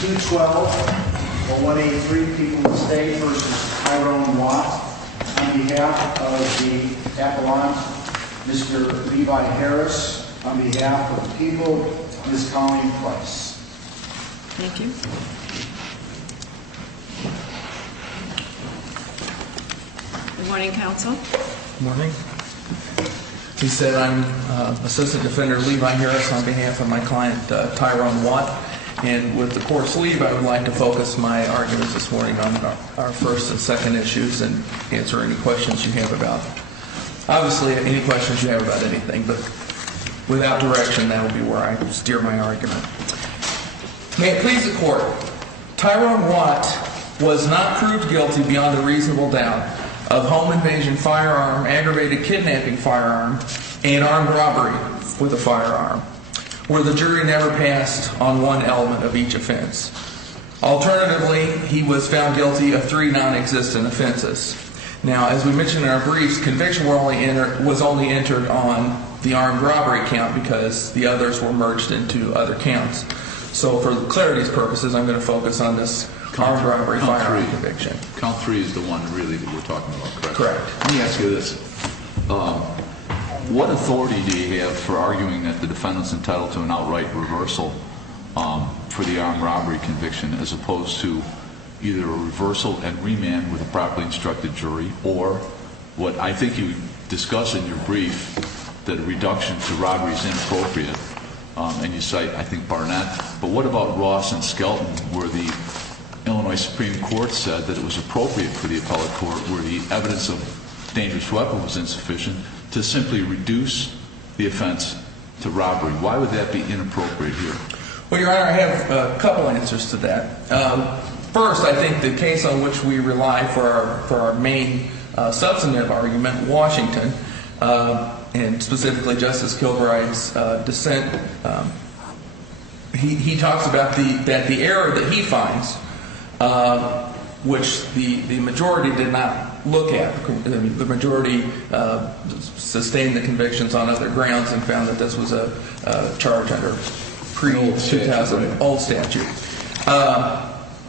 212-183 People in the State versus Tyrone Watt. On behalf of the appellant, Mr. Levi Harris. On behalf of the people, Ms. Colleen Price. Thank you. Good morning, counsel. Good morning. He said I'm Assistant Defender Levi Harris on behalf of my client Tyrone Watt. And with the court's leave, I would like to focus my arguments this morning on our first and second issues and answer any questions you have about, obviously, any questions you have about anything, but without direction, that will be where I steer my argument. May it please the court, Tyrone Watt was not proved guilty beyond a reasonable doubt of home invasion firearm, aggravated kidnapping firearm, and armed robbery with a firearm, where the jury never passed on one element of each offense. Alternatively, he was found guilty of 3 non-existent offenses. Now, as we mentioned in our briefs, conviction was only entered on the armed robbery count because the others were merged into other counts. So for clarity's purposes, I'm going to focus on this armed robbery firearm conviction. Count 3 is the one really that we're talking about, correct? Correct. Let me ask you this. What authority do you have for arguing that the defendant's entitled to an outright reversal for the armed robbery conviction as opposed to either a reversal and remand with a properly instructed jury, or what I think you discuss in your brief, that a reduction to robbery is inappropriate, and you cite, I think, Barnett. But what about Ross and Skelton, where the Illinois Supreme Court said that it was appropriate for the appellate court, where the evidence of dangerous weapon was insufficient, to simply reduce the offense to robbery? Why would that be inappropriate here? Well, Your Honor, I have a couple answers to that. First, I think the case on which we rely for our main substantive argument, Washington, and specifically Justice Kilbride's dissent, he talks about that the error that he finds, which the majority did not look at. The majority sustained the convictions on other grounds and found that this was a charge under pre-2000 old statute.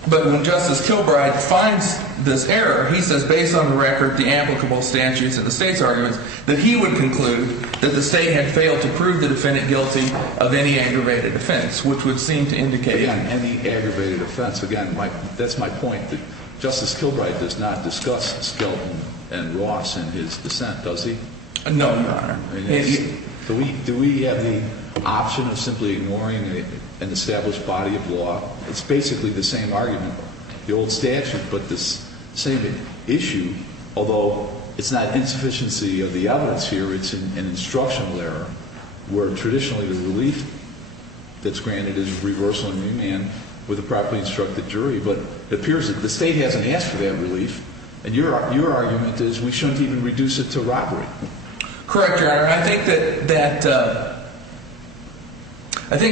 But when Justice Kilbride finds this error, he says, based on the record, the applicable statutes, and the state's arguments, that he would conclude that the state had failed to prove the defendant guilty of any aggravated offense, which would seem to indicate... Again, any aggravated offense. Again, that's my point, that Justice Kilbride does not discuss Skelton and Ross in his dissent, does he? No, Your Honor. Do we have the option of simply ignoring an established body of law? It's basically the same argument, the old statute, but this same issue, although it's not insufficiency of the evidence here, it's an instructional error, where traditionally the relief that's granted is reversal and remand with a properly instructed jury. But it appears that the state hasn't asked for that relief, and your argument is we shouldn't even reduce it to robbery. Correct, Your Honor. I think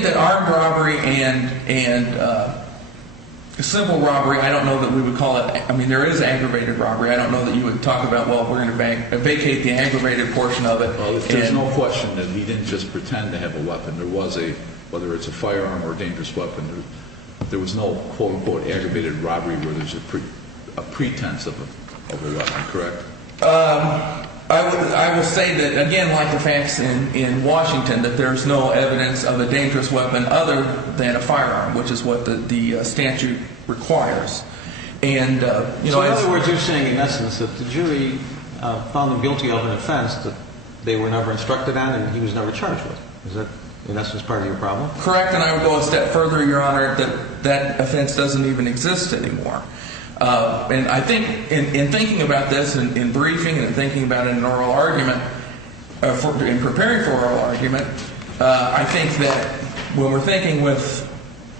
that armed robbery and simple robbery, I don't know that we would call it. I mean, there is aggravated robbery. I don't know that you would talk about, well, we're going to vacate the aggravated portion of it. Well, there's no question that he didn't just pretend to have a weapon. There was whether it's a firearm or a dangerous weapon, there was no quote-unquote aggravated robbery where there's a pretense of a weapon, correct? I will say that, again, like the facts in Washington, that there's no evidence of a dangerous weapon other than a firearm, which is what the statute requires. And so in other words, you're saying in essence that the jury found him guilty of an offense that they were never instructed on and he was never charged with. Is that in essence part of your problem? Correct, and I would go a step further, Your Honor, that offense doesn't even exist anymore. And I think in thinking about this, in briefing and thinking about it in an oral argument, in preparing for oral argument, I think that when we're thinking with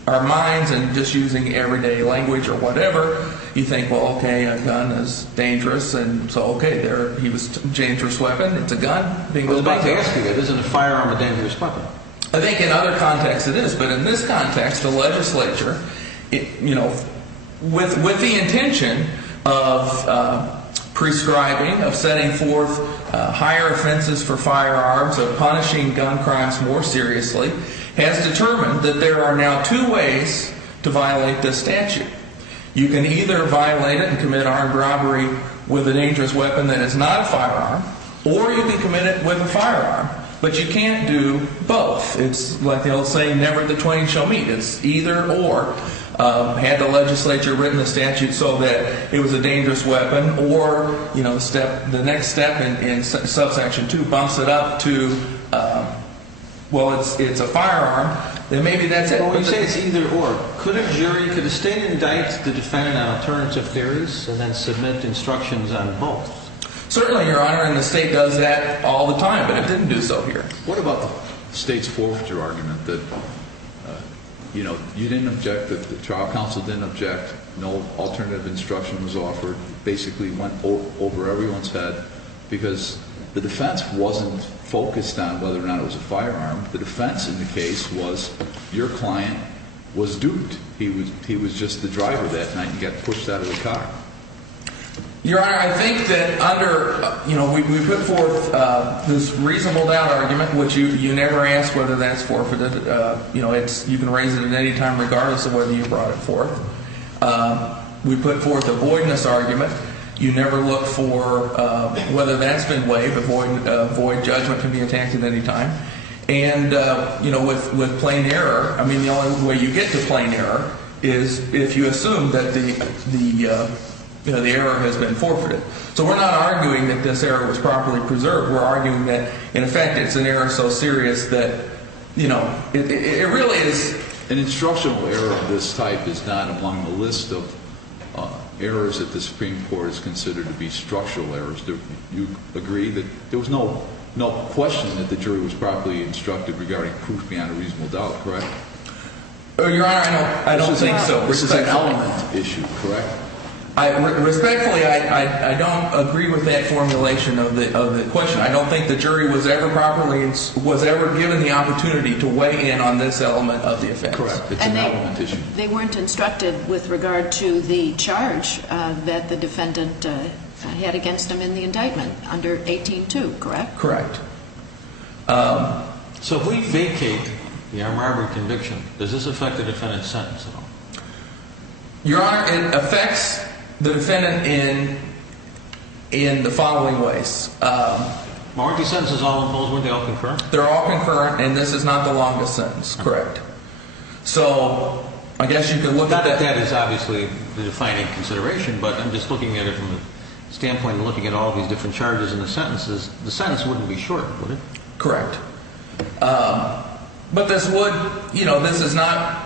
our minds and just using everyday language or whatever, you think, well, okay, a gun is dangerous, and so, okay, he was a dangerous weapon, it's a gun. I was about to ask you that. Isn't a firearm a dangerous weapon? I think in other contexts it is, but in this context, the legislature, with the intention of prescribing, of setting forth higher offenses for firearms, of punishing gun crimes more seriously, has determined that there are now two ways to violate this statute. You can either violate it and commit armed robbery with a dangerous weapon that is not a firearm, or you can commit it with a firearm. But you can't do both. It's like the old saying, never the twain shall meet. It's either or. Had the legislature written the statute so that it was a dangerous weapon, or the next step in subsection 2 bumps it up to it's a firearm, then maybe that's it. Well, when you say it's either or, could a state indict the defendant on alternative theories and then submit instructions on both? Certainly, Your Honor, and the state does that all the time, but it didn't do so here. What about the state's forfeiture argument that, you didn't object, that the trial counsel didn't object, no alternative instruction was offered, basically went over everyone's head because the defense wasn't focused on whether or not it was a firearm. The defense in the case was your client was duped. He was just the driver that night and got pushed out of the car. Your Honor, I think that we put forth this reasonable doubt argument, which you never ask whether that's forfeited. You can raise it at any time regardless of whether you brought it forth. We put forth a voidness argument. You never look for whether that's been waived. A void judgment can be attacked at any time. And, with plain error, the only way you get to plain error is if you assume that the error has been forfeited. So we're not arguing that this error was properly preserved. We're arguing that, in effect, it's an error so serious that, it really is. An instructional error of this type is not among the list of errors that the Supreme Court has considered to be structural errors. Do you agree that there was no question that the jury was properly instructed regarding proof beyond a reasonable doubt, correct? Your Honor, I don't think so. This is an element issue, correct? Respectfully, I don't agree with that formulation of the question. I don't think the jury was ever given the opportunity to weigh in on this element of the offense. Correct. It's an element issue. They weren't instructed with regard to the charge that the defendant had against him in the indictment under 18-2, correct? Correct. So if we vacate the armed robbery conviction, does this affect the defendant's sentence at all? Your Honor, it affects the defendant in the following ways. Aren't these sentences all imposed? Weren't they all concurrent? They're all concurrent, and this is not the longest sentence, correct? So I guess you could look at that. Not that is obviously the defining consideration, but I'm just looking at it from the standpoint of looking at all these different charges and the sentences. The sentence wouldn't be short, would it? Correct. But this would, this is not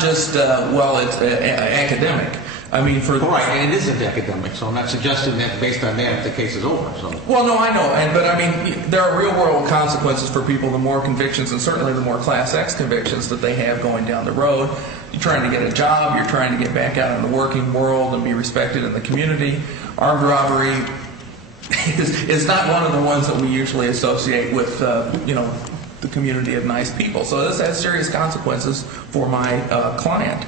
just, it's academic. Right, and it isn't academic, so I'm not suggesting that based on that the case is over. So. Well, no, I know, but there are real-world consequences for people, the more convictions, and certainly the more Class X convictions that they have going down the road. You're trying to get a job, you're trying to get back out in the working world and be respected in the community. Armed robbery is not one of the ones that we usually associate with, the community of nice people. So this has serious consequences for my client.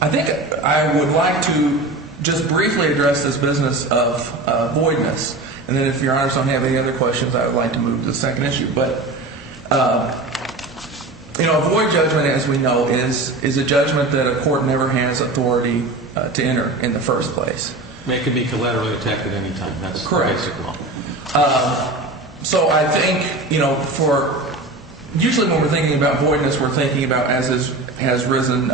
I think I would like to just briefly address this business of voidness, and then if Your Honors don't have any other questions, I would like to move to the second issue. But a void judgment, as we know, is a judgment that a court never has authority to enter in the first place. It can be collaterally attacked at any time. That's correct. The basic law. So I think, usually when we're thinking about voidness, we're thinking about, as has risen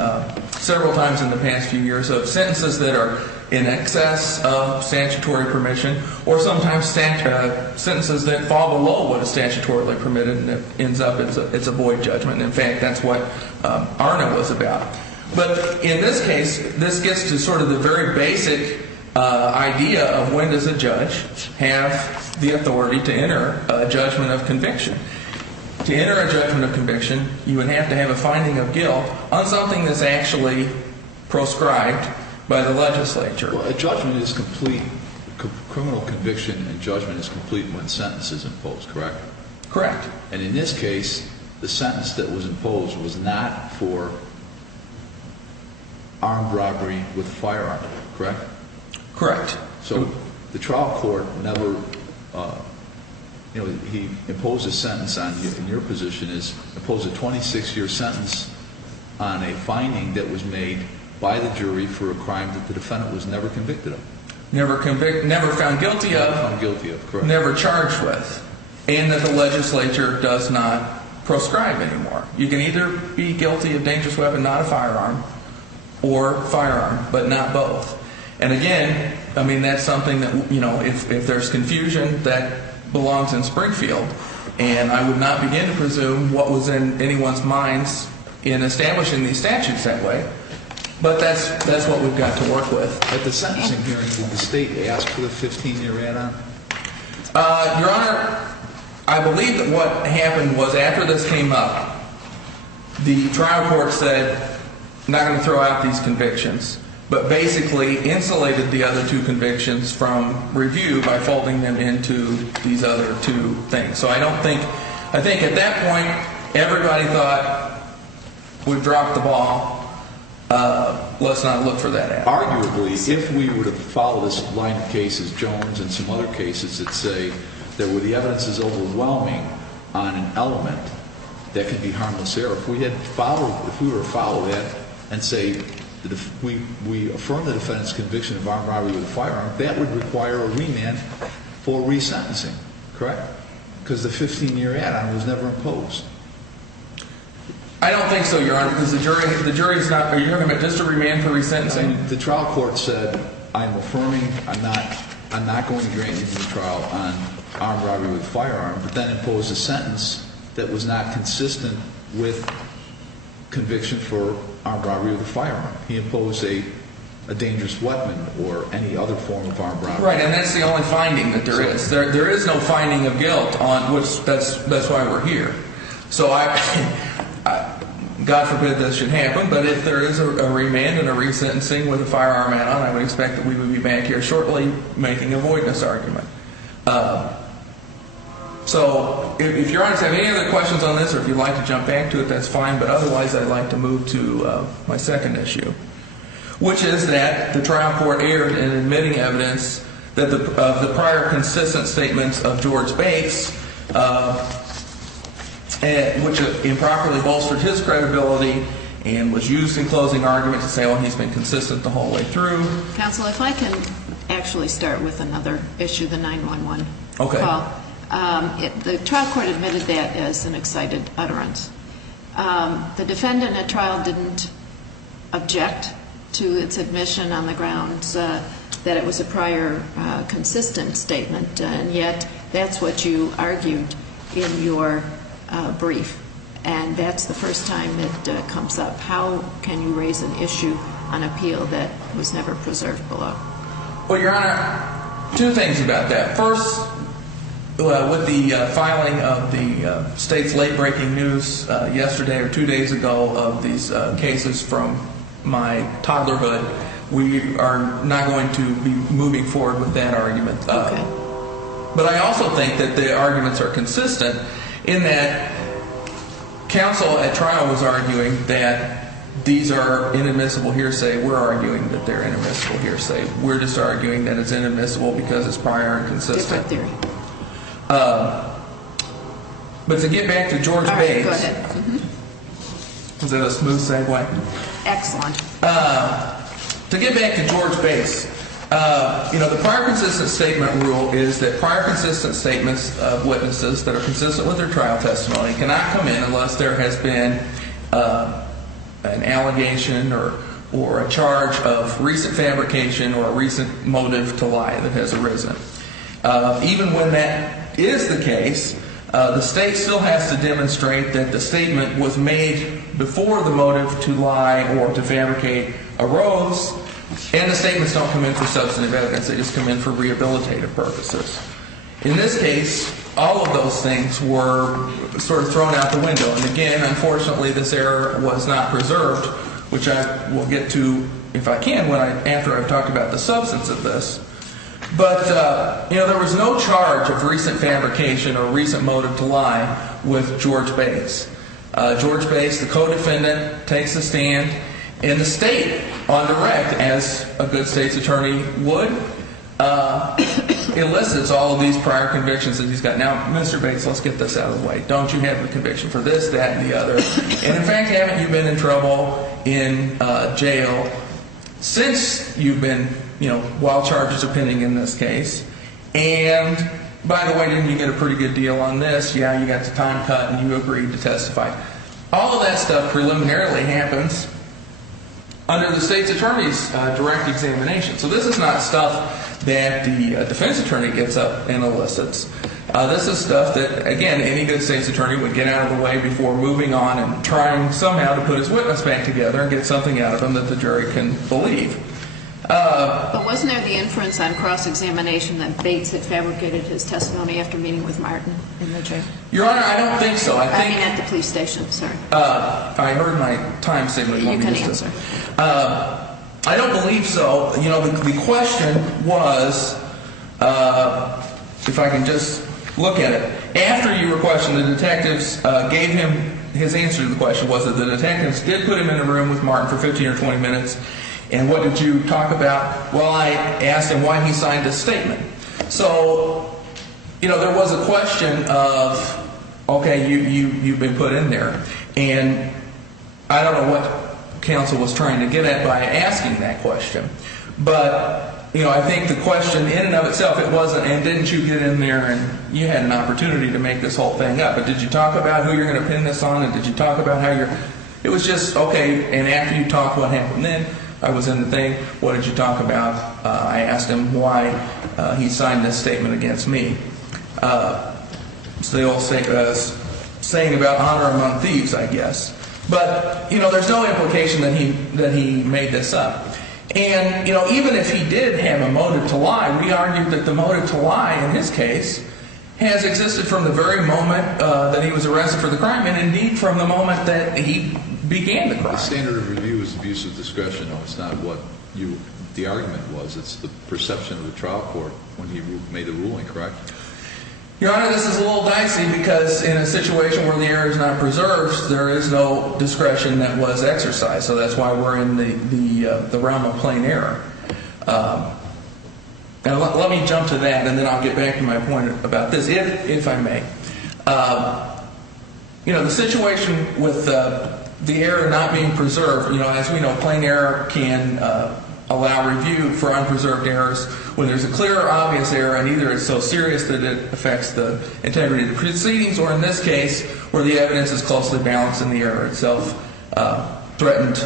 several times in the past few years, of sentences that are in excess of statutory permission, or sometimes sentences that fall below what is statutorily permitted, and it ends up it's a void judgment. In fact, that's what Arna was about. But in this case, this gets to sort of the very basic idea of when does a judge have the authority to enter a judgment of conviction. To enter a judgment of conviction, you would have to have a finding of guilt on something that's actually proscribed by the legislature. Well, a judgment is complete. Criminal conviction and judgment is complete when sentence is imposed, correct? Correct. And in this case, the sentence that was imposed was not for armed robbery with a firearm, correct? Correct. So the trial court never he imposed a sentence on you, in your position is imposed a 26-year sentence on a finding that was made by the jury for a crime that the defendant was never convicted of. Never found guilty of. Found guilty of, correct. Never charged with. And that the legislature does not proscribe anymore. You can either be guilty of dangerous weapon, not a firearm, or firearm, but not both. And again, I mean, that's something that, if there's confusion, that belongs in Springfield. And I would not begin to presume what was in anyone's minds in establishing these statutes that way. But that's what we've got to work with. At the sentencing hearing, did the state ask for the 15-year add-on? Your Honor, I believe that what happened was after this came up, the trial court said, I'm not going to throw out these convictions, but basically insulated the other two convictions from review by folding them into these other two things. So I think at that point, everybody thought, we've dropped the ball. Let's not look for that add-on. Arguably, if we were to follow this line of cases, Jones and some other cases that say that where the evidence is overwhelming on an element that could be harmless error, if we were to follow that and say that if we affirm the defendant's conviction of armed robbery with a firearm, that would require a remand for resentencing, correct? Because the 15-year add-on was never imposed. I don't think so, Your Honor, because the jury's not. Are you talking about just a remand for resentencing? The trial court said, I'm affirming, I'm not going to grant you the trial on armed robbery with a firearm, but then imposed a sentence that was not consistent with conviction for armed robbery with a firearm. He imposed a dangerous weapon or any other form of armed robbery. Right, and that's the only finding that there is. There is no finding of guilt on which that's why we're here. So God forbid this should happen, but if there is a remand and a resentencing with a firearm add-on, I would expect that we would be back here shortly making a voidness argument. So if Your Honors have any other questions on this, or if you'd like to jump back to it, that's fine, but otherwise I'd like to move to my second issue, which is that the trial court erred in admitting evidence that the prior consistent statements of George Bates, which improperly bolstered his credibility and was used in closing argument to say, oh, he's been consistent the whole way through. Counsel, if I can actually start with another issue, the 911 call. The trial court admitted that as an excited utterance. The defendant at trial didn't object to its admission on the grounds that it was a prior consistent statement, and yet that's what you argued in your brief, and that's the first time it comes up. How can you raise an issue on appeal that was never preserved below? Well, Your Honor, two things about that. First, with the filing of the state's late-breaking news yesterday or 2 days ago of these cases from my toddlerhood, we are not going to be moving forward with that argument. Okay. But I also think that the arguments are consistent in that counsel at trial was arguing that these are inadmissible hearsay. We're arguing that they're inadmissible hearsay. We're just arguing that it's inadmissible because it's prior and consistent. Different theory. But to get back to George Bates. Go ahead. Mm-hmm. Was that a smooth segue? Excellent. To get back to George Bates, the prior consistent statement rule is that prior consistent statements of witnesses that are consistent with their trial testimony cannot come in unless there has been an allegation or a charge of recent fabrication or a recent motive to lie that has arisen. Even when that is the case, the state still has to demonstrate that the statement was made before the motive to lie or to fabricate arose, and the statements don't come in for substantive evidence. They just come in for rehabilitative purposes. In this case, all of those things were sort of thrown out the window. And again, unfortunately, this error was not preserved, which I will get to, if I can, after I've talked about the substance of this. But, there was no charge of recent fabrication or recent motive to lie with George Bates. George Bates, the co-defendant, takes the stand, and the state, on direct, as a good state's attorney would, elicits all of these prior convictions that he's got. Now, Mr. Bates, let's get this out of the way. Don't you have the conviction for this, that, and the other? And in fact, haven't you been in trouble in jail since you've been, while charges are pending in this case? And by the way, didn't you get a pretty good deal on this? Yeah, you got the time cut and you agreed to testify. All of that stuff preliminarily happens under the state's attorney's direct examination. So this is not stuff that the defense attorney gets up and elicits. This is stuff that, again, any good state's attorney would get out of the way before moving on and trying somehow to put his witness back together and get something out of him that the jury can believe. But wasn't there the inference on cross-examination that Bates had fabricated his testimony after meeting with Martin in the jail? Your Honor, I don't think so. I mean at the police station, sorry. I heard my time signal. You can answer. I don't believe so. The question was, if I can just look at it. After you were questioned, the detectives gave him his answer to the question was that the detectives did put him in a room with Martin for 15 or 20 minutes. And what did you talk about? Well, I asked him why he signed this statement. So, there was a question of, okay, you've been put in there. And I don't know what counsel was trying to get at by asking that question. But, I think the question in and of itself, it wasn't, and didn't you get in there and you had an opportunity to make this whole thing up. But did you talk about who you're going to pin this on? And did you talk about how it was just, okay, and after you talk, what happened then? I was in the thing. What did you talk about? I asked him why he signed this statement against me. It's the old saying about honor among thieves, I guess. But, there's no implication that he made this up. And, even if he did have a motive to lie, we argued that the motive to lie in his case has existed from the very moment that he was arrested for the crime, and indeed from the moment that he began the crime. The standard of review is abuse of discretion. It's not what the argument was. It's the perception of the trial court when he made the ruling, correct? Your Honor, this is a little dicey because in a situation where the error is not preserved, there is no discretion that was exercised. So that's why we're in the realm of plain error. Now let me jump to that, and then I'll get back to my point about this, if I may. The situation with the error not being preserved, as we know, plain error can allow review for unpreserved errors when there's a clear or obvious error, and either it's so serious that it affects the integrity of the proceedings, or in this case, where the evidence is closely balanced and the error itself threatened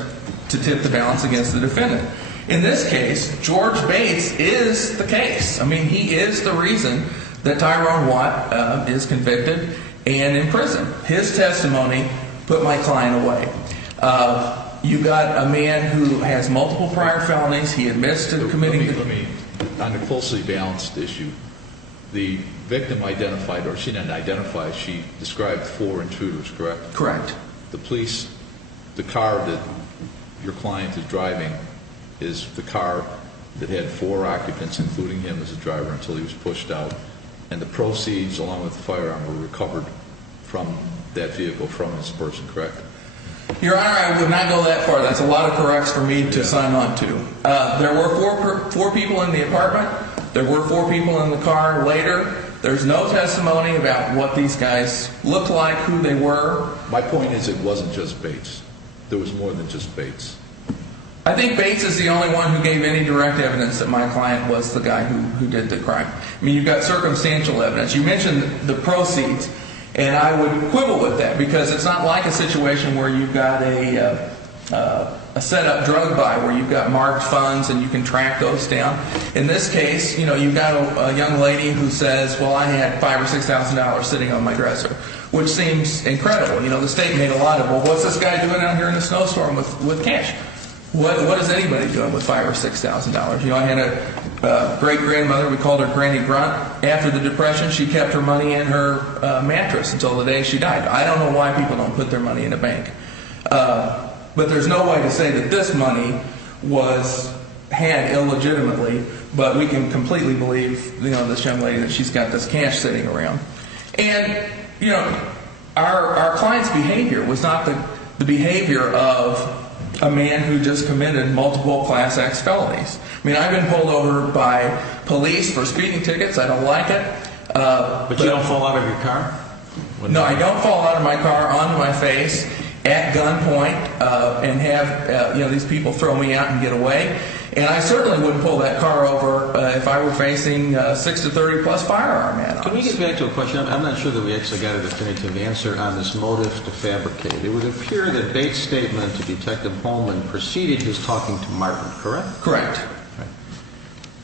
to tip the balance against the defendant. In this case, George Bates is the case. I mean, he is the reason that Tyrone Watt is convicted and in prison. His testimony put my client away. You got a man who has multiple prior felonies. He admits to committing... On the closely balanced issue, the victim identified, or she didn't identify, she described 4 intruders, correct? Correct. The police, the car that your client is driving is the car that had 4 occupants, including him as a driver, until he was pushed out. And the proceeds, along with the firearm, were recovered from that vehicle, from this person, correct? Your Honor, I would not go that far. That's a lot of corrects for me to sign on to. There were four people in the apartment. There were 4 people in the car later. There's no testimony about what these guys looked like, who they were. My point is it wasn't just Bates. There was more than just Bates. I think Bates is the only one who gave any direct evidence that my client was the guy who did the crime. I mean, you've got circumstantial evidence. You mentioned the proceeds, and I would quibble with that because it's not like a situation where you've got a set-up drug buy where you've got marked funds and you can track those down. In this case, you've got a young lady who says, well, I had $5,000 or $6,000 sitting on my dresser, which seems incredible. The state made a lot of, well, what's this guy doing out here in the snowstorm with cash? What is anybody doing with $5,000 or $6,000? I had a great-grandmother, we called her Granny Grunt. After the Depression, she kept her money in her mattress until the day she died. I don't know why people don't put their money in a bank. But there's no way to say that this money was had illegitimately, but we can completely believe, this young lady, that she's got this cash sitting around. And, our client's behavior was not the behavior of a man who just committed multiple Class X felonies. I mean, I've been pulled over by police for speeding tickets. I don't like it. But you don't fall out of your car? No, I don't fall out of my car onto my face at gunpoint and have these people throw me out and get away. And I certainly wouldn't pull that car over if I were facing 6 to 30 plus firearm add-ons. Can we get back to a question? I'm not sure that we actually got a definitive answer on this motive to fabricate. It would appear that Bates' statement to Detective Holman preceded his talking to Martin, correct? Correct. Right.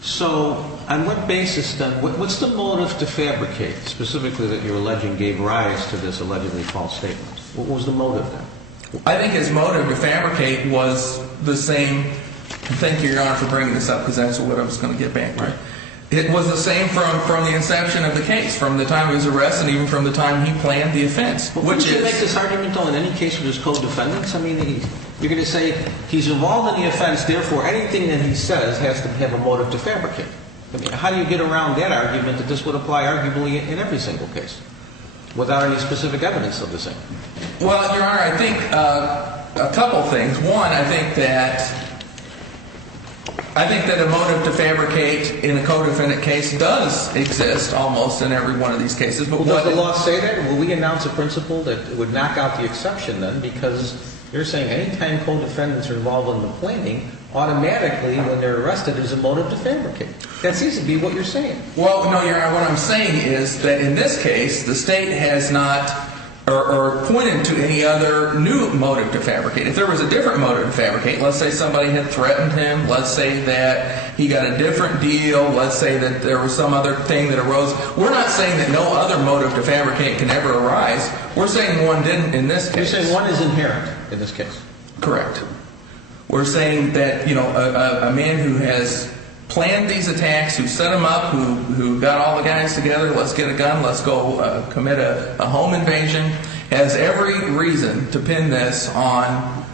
So on what basis then, what's the motive to fabricate, specifically that you're alleging gave rise to this allegedly false statement? What was the motive then? I think his motive to fabricate was the same. Thank you, Your Honor, for bringing this up, because that's what I was going to get back to. Right. It was the same from the inception of the case, from the time of his arrest and even from the time he planned the offense. But would you make this argument, though, in any case with his co-defendants? I mean, you're going to say he's involved in the offense, therefore anything that he says has to have a motive to fabricate. I mean, how do you get around that argument that this would apply arguably in every single case without any specific evidence of the same? Well, Your Honor, I think a couple things. One, I think that a motive to fabricate in a co-defendant case does exist almost in every one of these cases. But does the law say that? Will we announce a principle that would knock out the exception then? Because you're saying any time co-defendants are involved in the planning, automatically when they're arrested there's a motive to fabricate. That seems to be what you're saying. Well, no, Your Honor, what I'm saying is that in this case, the state has not or pointed to any other new motive to fabricate. If there was a different motive to fabricate, let's say somebody had threatened him, let's say that he got a different deal, let's say that there was some other thing that arose. We're not saying that no other motive to fabricate can ever arise. We're saying one didn't in this case. You're saying one is inherent in this case. Correct. We're saying that, a man who has planned these attacks, who set them up, who got all the guys together, let's get a gun, let's go commit a home invasion, has every reason to pin this on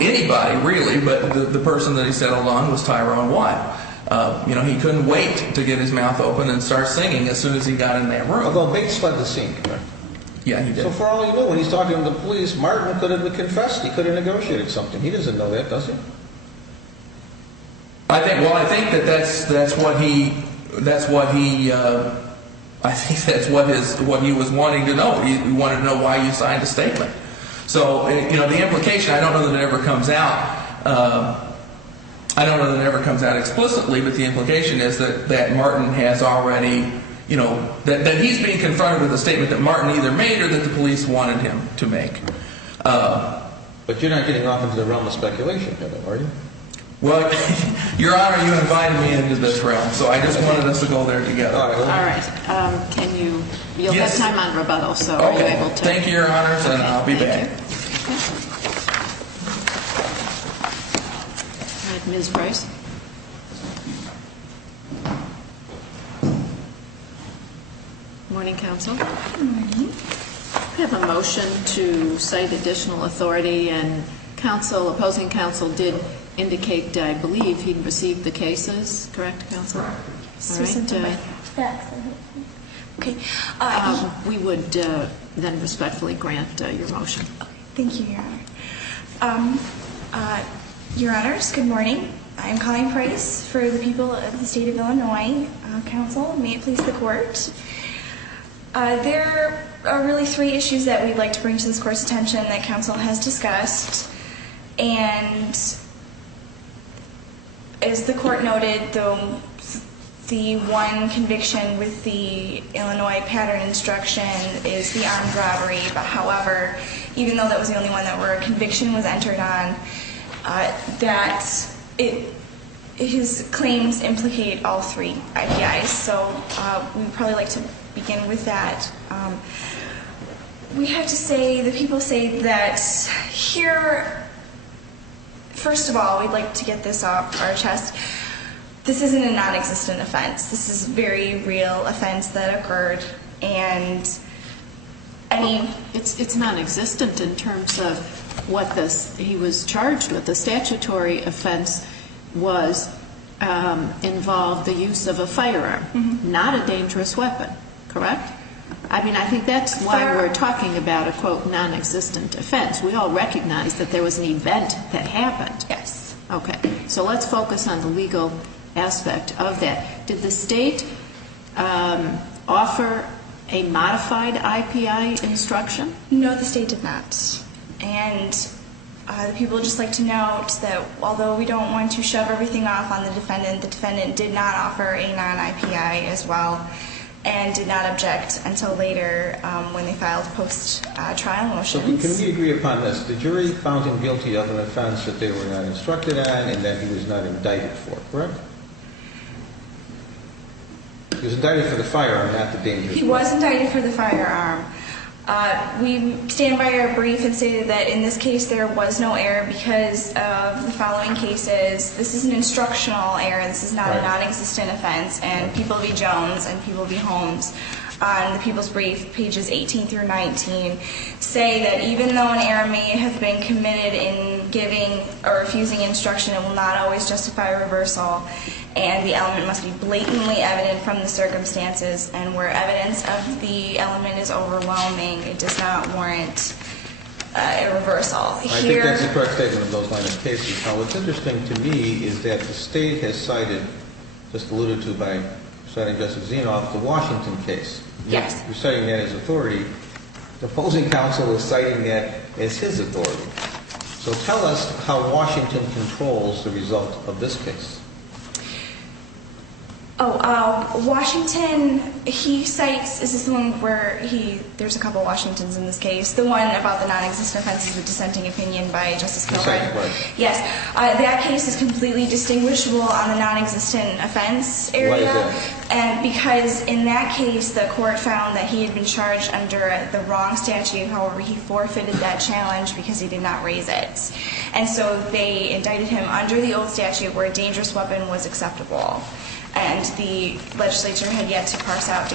anybody, really, but the person that he settled on was Tyrone Watt. He couldn't wait to get his mouth open and start singing as soon as he got in that room. Although Bates fled the scene, correct? Yeah, he did. So for all you know, when he's talking to the police, Martin could have confessed. He could have negotiated something. He doesn't know that, does he? I think that that's what he was wanting to know. He wanted to know why you signed a statement. So, the implication, I don't know that it ever comes out. I don't know that it ever comes out explicitly, but the implication is that Martin has already, that he's being confronted with a statement that Martin either made or that the police wanted him to make. But you're not getting off into the realm of speculation here, though, are you? Well, Your Honor, you invited me into this realm, so I just wanted us to go there together. All right. You'll Yes. have time on rebuttal, so are you Okay. able to? Thank you, Your Honors, and I'll be back. All right, Ms. Price. Morning, counsel. Good morning. We have a motion to cite additional authority, and opposing counsel did indicate, I believe, he'd received the cases. Correct, counsel? Correct. All right. Okay. We would then respectfully grant your motion. Thank you, Your Honor. Your Honors, good morning. I'm Colleen Price for the people of the state of Illinois. Counsel, may it please the court. There are really three issues that we'd like to bring to this court's attention that counsel has discussed. And as the court noted, the one conviction with the Illinois pattern instruction is the armed robbery. But however, even though that was the only one that where a conviction was entered on, his claims implicate all three IPIs. So we'd probably like to begin with that. We have to say, the people say that here, first of all, we'd like to get this off our chest. This isn't a non-existent offense. This is a very real offense that occurred, and it's non-existent in terms of what he was charged with. The statutory offense was involved the use of a firearm, not a dangerous weapon, correct? I mean, I think that's why we're talking about a, quote, non-existent offense. We all recognize that there was an event that happened. Yes. Okay. So let's focus on the legal aspect of that. Did the state offer a modified IPI instruction? No, the state did not. And the people would just like to note that although we don't want to shove everything off on the defendant did not offer a non-IPI as well and did not object until later when they filed post-trial motions. So can we agree upon this? The jury found him guilty of an offense that they were not instructed on and that he was not indicted for, correct? He was indicted for the firearm, not the dangerous weapon. He was indicted for the firearm. We stand by our brief and say that in this case there was no error because of the following cases. This is an instructional error. This is not a non-existent offense. And People v. Jones and People v. Holmes on the People's Brief, pages 18 through 19, say that even though an error may have been committed in giving or refusing instruction, it will not always justify reversal. And the element must be blatantly evident from the circumstances, and where evidence of the element is overwhelming, it does not warrant a reversal. I think that's the correct statement of those line of cases. Now, what's interesting to me is that the state has cited, just alluded to by citing Justice Zinoff, the Washington case. Yes. You're citing that as authority. The opposing counsel is citing that as his authority. So tell us how Washington controls the result of this case. Washington, he cites, is this the one where there's a couple Washingtons in this case, the one about the non-existent offenses with dissenting opinion by Justice Kilbride? Right. Yes. That case is completely distinguishable on the non-existent offense area. Why is that? And because in that case, the court found that he had been charged under the wrong statute. However, he forfeited that challenge because he did not raise it. And so they indicted him under the old statute where a dangerous weapon was acceptable. And the legislature had yet to parse out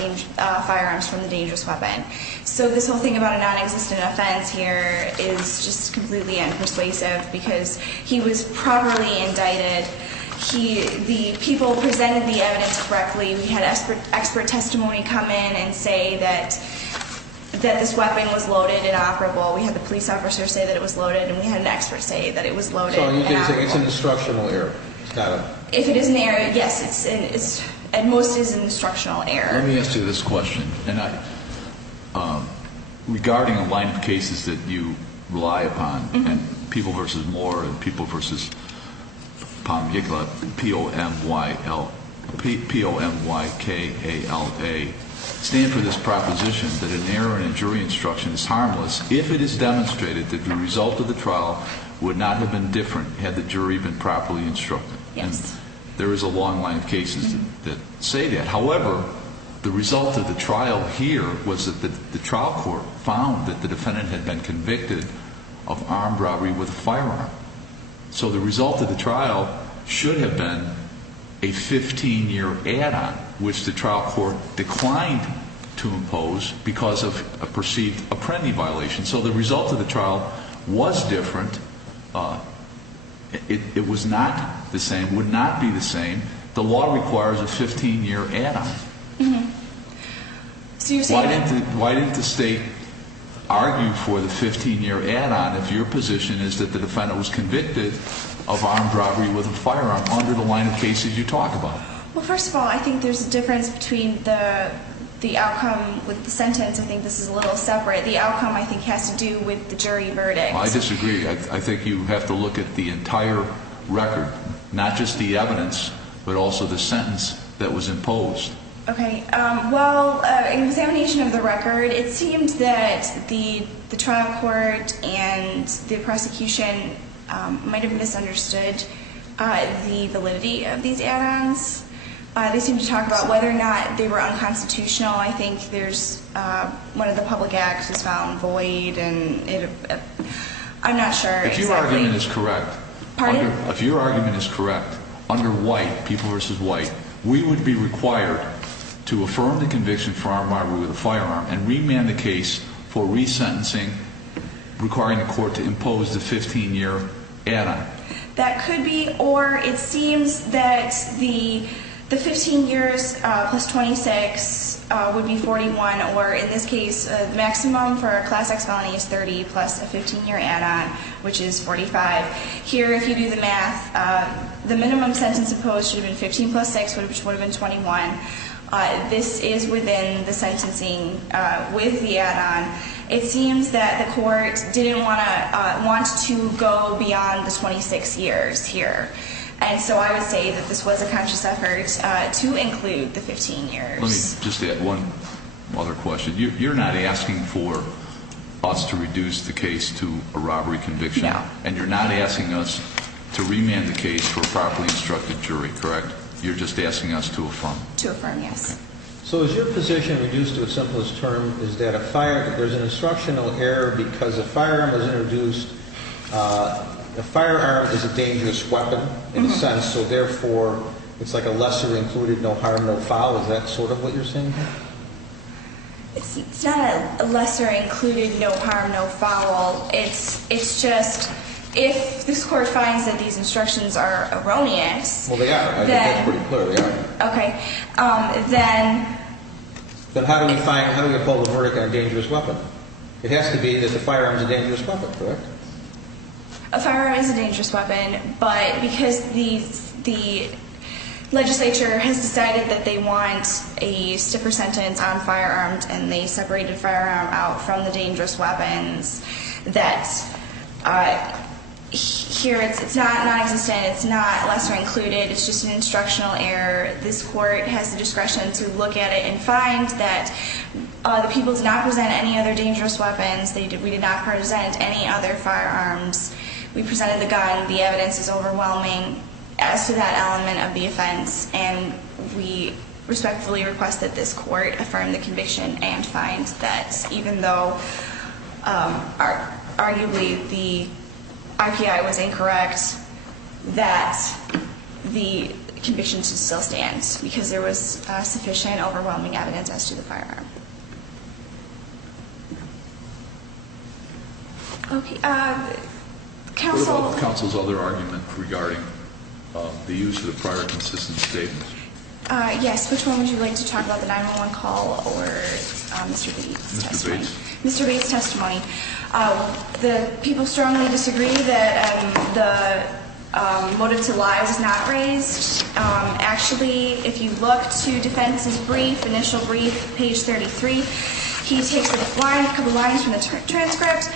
firearms from the dangerous weapon. So this whole thing about a non-existent offense here is just completely unpersuasive because he was properly indicted. The people presented the evidence correctly. We had expert testimony come in and say that this weapon was loaded and operable. We had the police officer say that it was loaded, and we had an expert say that it was loaded. So you can say it's an instructional error. It's not a... If it is an error, yes, it's at most is an instructional error. Let me ask you this question, and regarding a line of cases that you rely upon, and People versus Moore and People versus Pomykala, Pomykala, stand for this proposition that an error in a jury instruction is harmless if it is demonstrated that the result of the trial would not have been different had the jury been properly instructed. Yes. And there is a long line of cases that say that. However, the result of the trial here was that the trial court found that the defendant had been convicted of armed robbery with a firearm. So the result of the trial should have been a 15-year add-on, which the trial court declined to impose because of a perceived Apprendi violation. So the result of the trial was different. It was not the same, would not be the same. The law requires a 15-year add-on. Mm-hmm. So you're saying why didn't the state argue for the 15-year add-on if your position is that the defendant was convicted of armed robbery with a firearm under the line of cases you talk about? Well, first of all, I think there's a difference between the outcome with the sentence. I think this is a little separate. The outcome, I think, has to do with the jury verdict. I disagree. I think you have to look at the entire record, not just the evidence, but also the sentence that was imposed. Okay. In examination of the record, it seemed that the trial court and the prosecution might have misunderstood the validity of these add-ons. They seem to talk about whether or not they were unconstitutional. I think there's one of the public acts was found void, and I'm not sure If your exactly. argument is correct, Pardon? If your argument is correct, under White, People versus White, we would be required to affirm the conviction for armed robbery with a firearm and remand the case for resentencing, requiring the court to impose the 15-year add-on. That could be, or it seems that the 15 years plus 26 would be 41, or in this case, the maximum for a Class X felony is 30 plus a 15-year add-on, which is 45. Here, if you do the math, the minimum sentence imposed should have been 15 plus 6, which would have been 21. This is within the sentencing with the add-on. It seems that the court didn't want to go beyond the 26 years here. And so I would say that this was a conscious effort to include the 15 years. Let me just add one other question. You're not asking for us to reduce the case to a robbery conviction? No. And you're not asking us to remand the case for a properly instructed jury, correct? You're just asking us to affirm? To affirm, yes. Okay. So is your position, reduced to its simplest term, is that there's an instructional error because a firearm was introduced, a firearm is a dangerous weapon in a sense, so therefore it's like a lesser included, no harm, no foul. Is that sort of what you're saying here? It's not a lesser included, no harm, no foul. It's just, if this court finds that these instructions are erroneous... Well, they are. I think that's pretty clear. They are. Okay. Then how do we uphold the verdict on a dangerous weapon? It has to be that the firearm is a dangerous weapon, correct? A firearm is a dangerous weapon, but because the legislature has decided that they want a stiffer sentence on firearms and they separated firearm out from the dangerous weapons, that here it's not non-existent, it's not lesser included, it's just an instructional error. This court has the discretion to look at it and find that the people did not present any other dangerous weapons. We did not present any other firearms. We presented the gun. The evidence is overwhelming as to that element of the offense, and we respectfully request that this court affirm the conviction and find that even though arguably the IPI was incorrect, that the conviction should still stand because there was sufficient overwhelming evidence as to the firearm. Okay, counsel... What about counsel's other argument regarding the use of the prior consistent statements? Yes, which one would you like to talk about, the 911 call or Mr. Bates' testimony? Mr. Bates' testimony. The people strongly disagree that the motive to lie was not raised. Actually, if you look to defense's initial brief, page 33, he takes a couple lines from the transcript,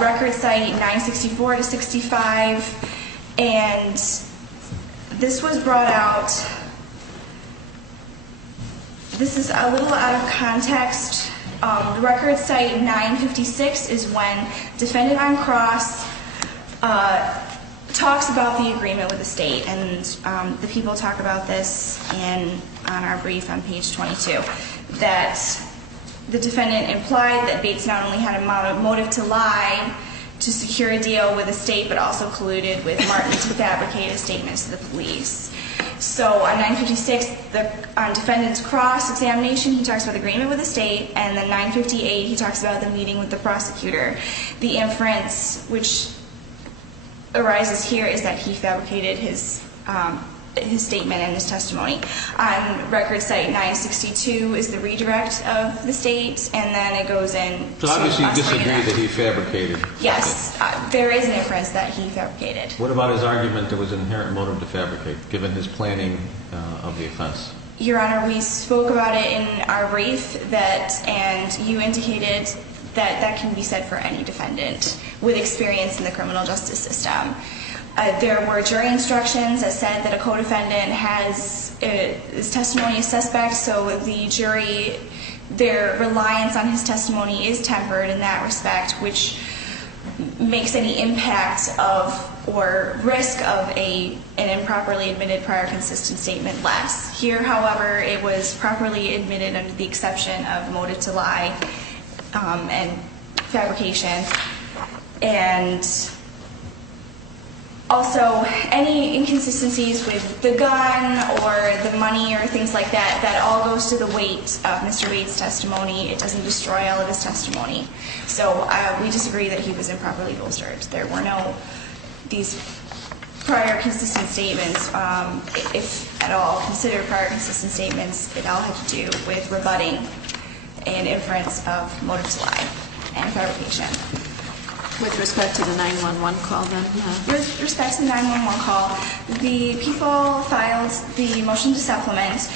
record site 964 to 65, and this was brought out. This is a little out of context. The record site 956 is when defendant on cross talks about the agreement with the state, and the people talk about this on our brief on page 22, that the defendant implied that Bates not only had a motive to lie to secure a deal with the state, but also colluded with Martin to fabricate a statement to the police. So on 956, on defendant's cross-examination, he talks about the agreement with the state, and then 958, he talks about the meeting with the prosecutor. The inference which arises here is that he fabricated his statement and his testimony. On record site 962 is the redirect of the state, and then it goes in. So obviously you disagree that he fabricated. Yes, there is an inference that he fabricated. What about his argument there was an inherent motive to fabricate, given his planning of the offense? Your Honor, we spoke about it in our brief, and you indicated that can be said for any defendant with experience in the criminal justice system. There were jury instructions that said that a co-defendant has his testimony is suspect, so the jury, their reliance on his testimony is tempered in that respect, which makes any impact of or risk of an improperly admitted prior consistent statement less. Here, however, it was properly admitted under the exception of motive to lie and fabrication. And also, any inconsistencies with the gun or the money or things like that, that all goes to the weight of Mr. Bates' testimony. It doesn't destroy all of his testimony. So we disagree that he was improperly bolstered. There were no, these prior consistent statements, if at all considered prior consistent statements, it all had to do with rebutting an inference of motive to lie and fabrication. With respect to the 911 call then? With respect to the 911 call, the people filed the motion to supplement.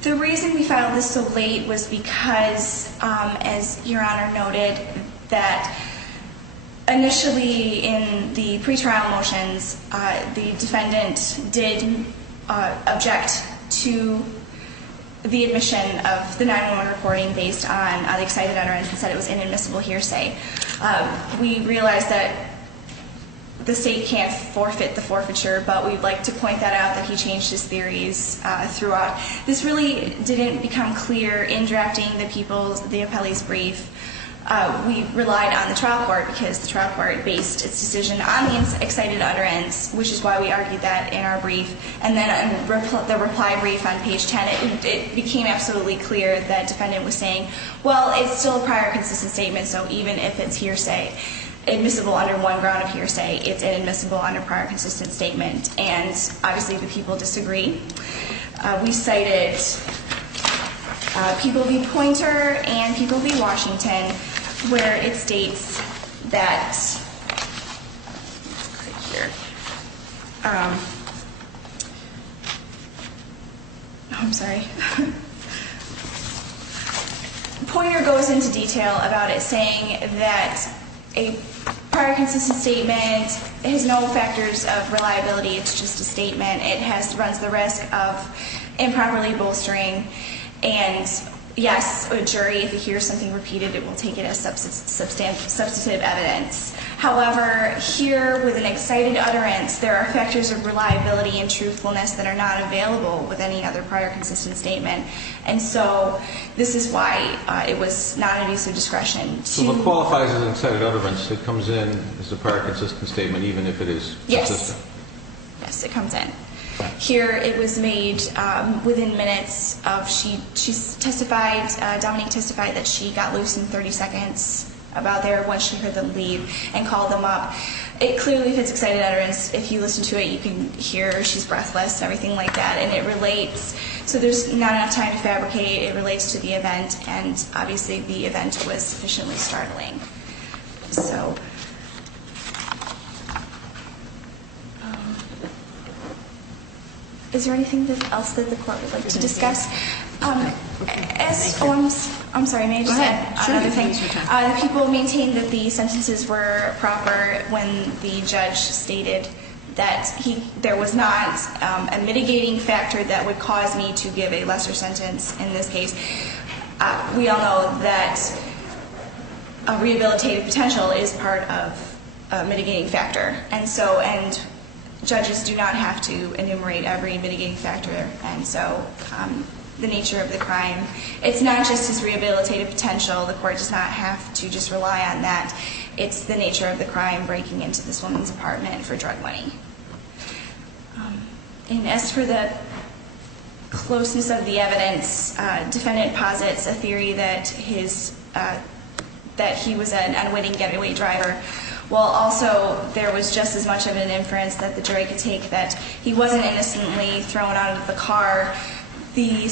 The reason we filed this so late was because, as Your Honor noted, that initially in the pretrial motions, the defendant did object to the admission of the 911 recording based on the excited utterance and said it was inadmissible hearsay. We realized that the state can't forfeit the forfeiture, but we'd like to point that out that he changed his theories throughout. This really didn't become clear in drafting the appellee's brief. We relied on the trial court because the trial court based its decision on the excited utterance, which is why we argued that in our brief. And then in the reply brief on page 10, it became absolutely clear that defendant was saying, well, it's still a prior consistent statement, so even if it's hearsay, admissible under one ground of hearsay, it's inadmissible under prior consistent statement. And obviously the people disagree. We cited People v. Pointer and People v. Washington, where it states that, Pointer goes into detail about it, saying that a prior consistent statement has no factors of reliability. It's just a statement. It runs the risk of improperly bolstering. And yes, a jury, if it hears something repeated, it will take it as substantive evidence. However, here with an excited utterance, there are factors of reliability and truthfulness that are not available with any other prior consistent statement. And so this is why it was not an abuse of discretion. So what qualifies as an excited utterance, it comes in as a prior consistent statement, even if it is consistent? Yes, it comes in. Here it was made within minutes of she testified, Dominique testified that she got loose in 30 seconds about there once she heard them leave and called them up. It clearly fits excited utterance. If you listen to it, you can hear she's breathless, everything like that, and it relates. So there's not enough time to fabricate. It relates to the event, and obviously the event was sufficiently startling. So is there anything else that the court would like to discuss? I'm sorry, may I just add another thing? The people maintained that the sentences were proper when the judge stated that there was not a mitigating factor that would cause me to give a lesser sentence in this case. We all know that a rehabilitative potential is part of a mitigating factor, and judges do not have to enumerate every mitigating factor, and so the nature of the crime, it's not just his rehabilitative potential. The court does not have to just rely on that. It's the nature of the crime, breaking into this woman's apartment for drug money. And as for the closeness of the evidence, defendant posits a theory that he was an unwitting getaway driver. Well, also, there was just as much of an inference that the jury could take that he wasn't innocently thrown out of the car. The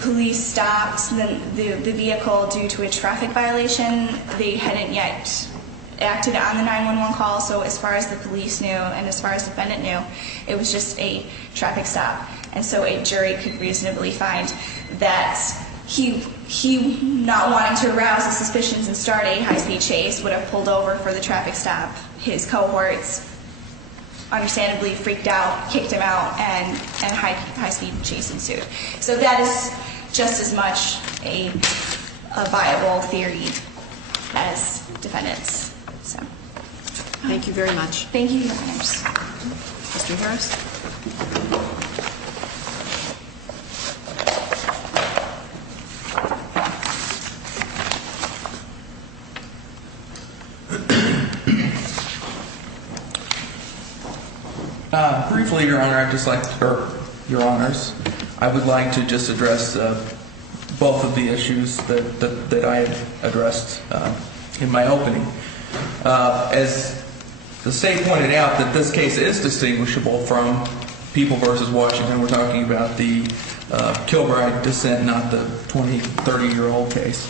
police stopped the vehicle due to a traffic violation. They hadn't yet acted on the 911 call, so as far as the police knew and as far as the defendant knew, it was just a traffic stop. And so a jury could reasonably find that he not wanting to arouse the suspicions and start a high-speed chase would have pulled over for the traffic stop. His cohorts understandably freaked out, kicked him out, and high-speed chase ensued. So that is just as much a viable theory as defendants. So, thank you very much. Thank you, Your Honors. Mr. Harris? Briefly, Your Honor, Your Honors, I would like to just address both of the issues that I had addressed in my opening. As the state pointed out that this case is distinguishable from People v. Washington. We're talking about the Kilbride dissent, not the 20, 30-year-old case.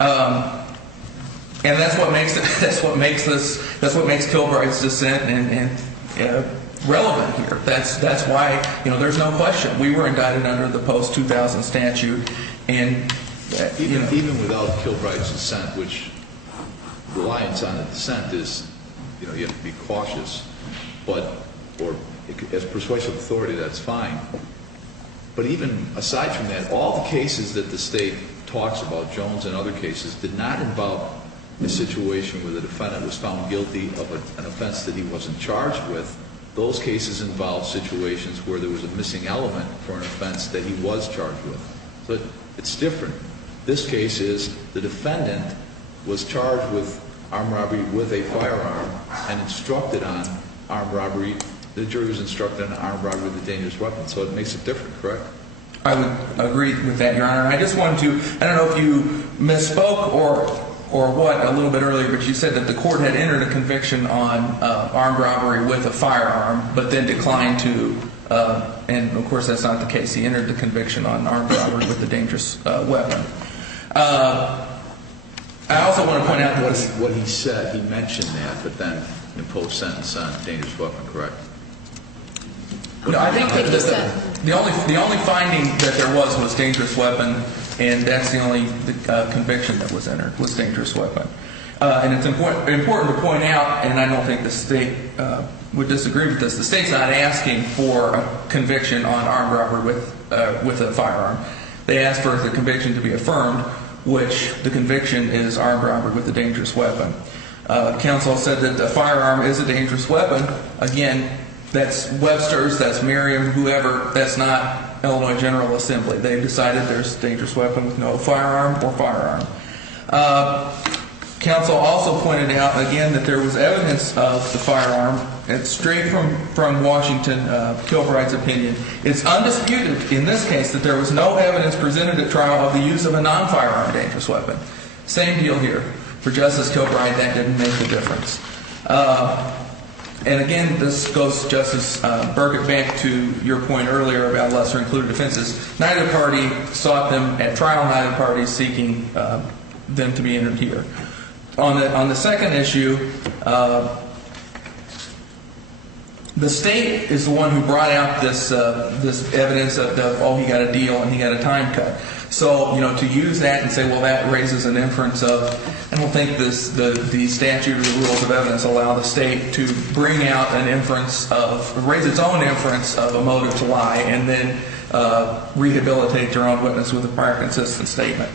And that's what makes Kilbride's dissent and relevant here. That's why, there's no question. We were indicted under the post-2000 statute, and even without Kilbride's dissent, which reliance on the dissent is, you have to be cautious, or as persuasive authority, that's fine. But even aside from that, all the cases that the state talks about, Jones and other cases, did not involve a situation where the defendant was found guilty of an offense that he wasn't charged with. Those cases involve situations where there was a missing element for an offense that he was charged with. So it's different. This case is the defendant was charged with armed robbery with a firearm and instructed on armed robbery. The jury was instructed on armed robbery with a dangerous weapon. So it makes it different, correct? I would agree with that, Your Honor. I just wanted to, I don't know if you misspoke or what a little bit earlier, but you said that the court had entered a conviction on armed robbery with a firearm, but then declined to, and of course that's not the case. He entered the conviction on armed robbery with a dangerous weapon. I also want to point out what he said. He mentioned that, but then imposed sentence on dangerous weapon, correct? No, I think the only finding that there was dangerous weapon, and that's the only conviction that was entered was dangerous weapon. And it's important to point out, and I don't think the state would disagree with this. The state's not asking for a conviction on armed robbery with a firearm. They asked for the conviction to be affirmed, which the conviction is armed robbery with a dangerous weapon. Counsel said that the firearm is a dangerous weapon. Again, that's Webster's, that's Merriam, whoever. That's not Illinois General Assembly. They decided there's a dangerous weapon with no firearm or firearm. Counsel also pointed out, again, that there was evidence of the firearm. It's straight from Washington, Kilbride's opinion. It's undisputed in this case that there was no evidence presented at trial of the use of a non-firearm dangerous weapon. Same deal here. For Justice Kilbride, that didn't make the difference. And again, this goes, Justice Burkett, back to your point earlier about lesser included offenses. Neither party sought them at trial. Neither party is seeking them to be entered here. On the second issue, the state is the one who brought out this evidence of he got a deal and he got a time cut. So, to use that and say, well, that raises an inference of, I don't think the statute or the rules of evidence allow the state to bring out an inference raise its own inference of a motive to lie and then rehabilitate their own witness with a prior consistent statement.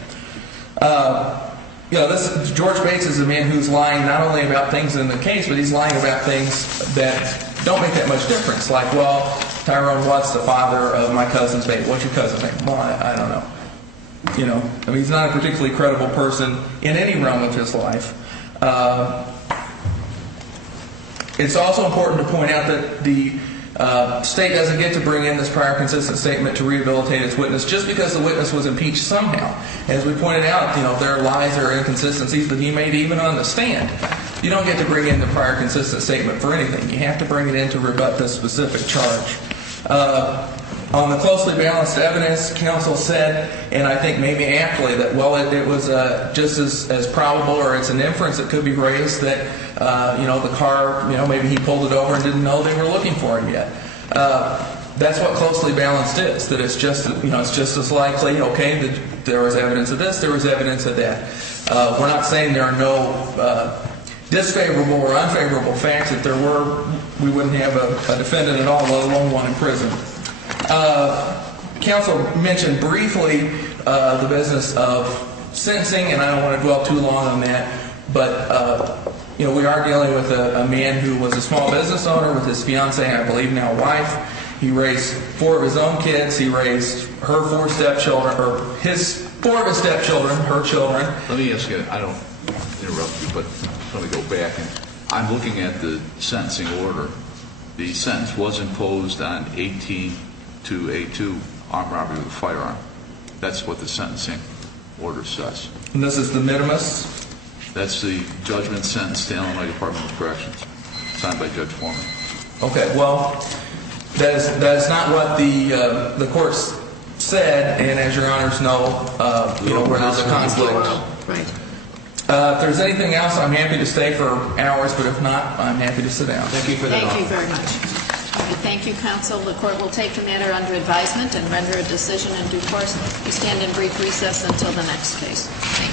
George Bates is a man who's lying not only about things in the case, but he's lying about things that don't make that much difference. Like, well, Tyrone Watt's the father of my cousin's baby. What's your cousin's name? Well, I don't know. He's not a particularly credible person in any realm of his life. It's also important to point out that the state doesn't get to bring in this prior consistent statement to rehabilitate its witness just because the witness was impeached somehow. As we pointed out, there are lies, there are inconsistencies that he made even on the stand. You don't get to bring in the prior consistent statement for anything. You have to bring it in to rebut this specific charge. On the closely balanced evidence, counsel said, and I think maybe aptly, that, well, it was just as probable, or it's an inference that could be raised that, the car, maybe he pulled it over and didn't know they were looking for him yet. That's what closely balanced is, that it's just as likely, okay, that there was evidence of this, there was evidence of that. We're not saying there are no disfavorable or unfavorable facts. If there were, we wouldn't have a defendant at all, let alone one in prison. Counsel mentioned briefly the business of sentencing, and I don't want to dwell too long on that, but we are dealing with a man who was a small business owner with his fiancée, I believe now wife. He raised 4 of his own kids. He raised her 4 stepchildren, or his 4 of his stepchildren, her children. Let me ask you, I don't interrupt you, but let me go back. I'm looking at the sentencing order. The sentence was imposed on 18-2A2, armed robbery with a firearm. That's what the sentencing order says. And this is the minimus? That's the judgment sentence to Illinois Department of Corrections. signed by Judge Foreman. Okay, well, that is not what the courts said, and as your honors know, where there's a conflict. Right. If there's anything else, I'm happy to stay for hours, but if not, I'm happy to sit down. Thank you for that. Thank you very much. Okay, thank you, counsel. The court will take the matter under advisement and render a decision in due course. We stand in brief recess until the next case. Thank you.